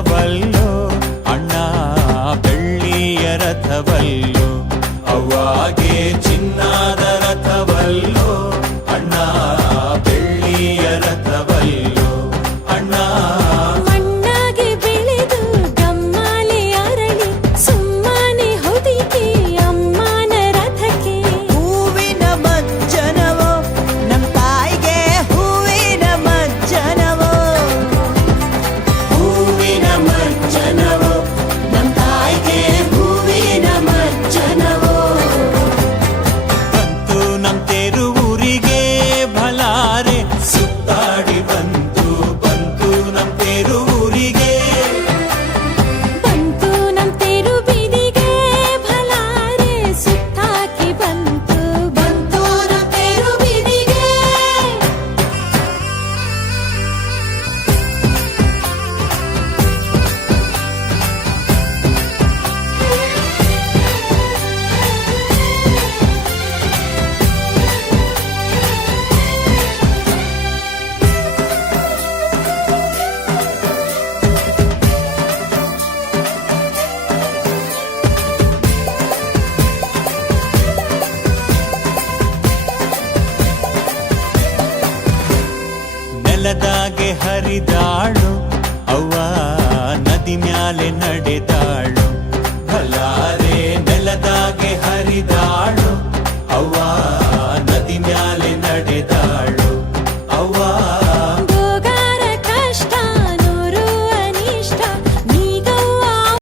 ರಥವಲ್ಲೋ ಅಣ್ಣ ಬೆಳ್ಳಿಯ ರಥವಲ್ಲೋ ಅವ್ವಾಗೆ ಚಿನ್ನದ ರಥವಲ್ಲೋ ಅಣ್ಣ ಬೆಳ್ಳಿಯ ರಥವಲ್ಲೋ ಅಣ್ಣ ಮಣ್ಣಾಗೆ ಬೆಳೆದು ಗಮ್ಮಾಲೆ ಅರಳಿ ಸುಮ್ಮನೆ ಹೊದಿಕೆ ಅಮ್ಮನ ರಥಕ್ಕೆ ಹೂವಿನ ಮಜ್ಜನವೋ ನಮ್ ತಾಯಿಗೆ ಹೂವಿನ ಮಜ್ಜನವೋ ಹೂವಿನ ಮಜ್ಜನವೋ ನಮ್ ತಾಯಿಗೆ ಹೂವಿನ ಮಜ್ಜನವೋ ಬಂತು ನಮ್ ತೇರು ಊರಿಗೆ ಭಲಾರೆ ಸುತ್ತಾಡಿ ಬಂತು ನಮ್ ತೇರು ಊರಿಗೆ ಬಂತು ನಮ್ ತೇರು ಬೀದಿಗೆ ಭಲಾರೆ ಸುತ್ತಾಕಿ ಬಂತು ನಮ್ ತೇರು ಬೀದಿಗೆ ನೆಲದಾಗೆ ಹರಿದಾಳು ಅವ್ವ ನದಿ ಮ್ಯಾಲೆ ನಡೆದಾಳು ಭಲಾರೆ ನೆಲದಾಗೆ ಹರಿದಾಳು ಅವ್ವ ನದಿ ಮ್ಯಾಲೆ ನಡೆದಾಳು